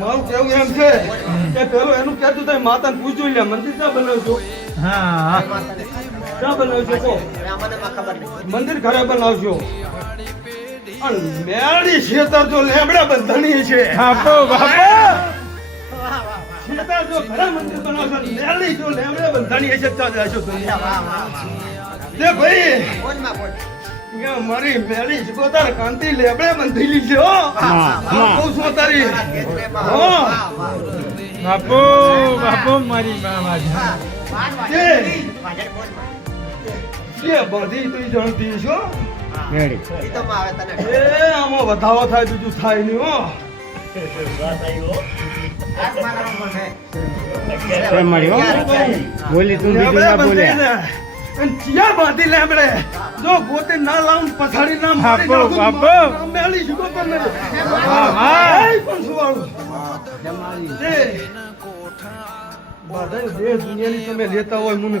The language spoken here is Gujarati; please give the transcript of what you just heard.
મારું કેવું એમ છે કે પેલું એનું કહેતું તમે માતાને પૂછ્યું લે મંદિર ક્યાં બનાવશો હા ક્યાં બનાવશો કહો મંદિર ઘરે બનાવશો અને મેળી શેતર જો લેબડા બંધણી છે બાપુ શેતર જો ઘરે મંદિર બનાવશો મેળી જો લેબડા બંધણી છે તો જાશો તમે તે ભાઈ મારી મેળી છે તાર કાંતિ લેબડે બંધેલી છે હો કહું છું તારી બાપુ મારી મારી કે બધી તું જાણતી છો રેડી એ આમાં વધાવો થાય બીજું થાય નહીં હો મારી બોલી તું બીજું ના બોલે ચિયા બાંધી લેબડે જો ગોતે ના લાવું પછાડી ના મારી બાપુ મેલી શું તમે પણ સુવાળું બધા દેશ દુનિયાની તમે લેતા હોય મને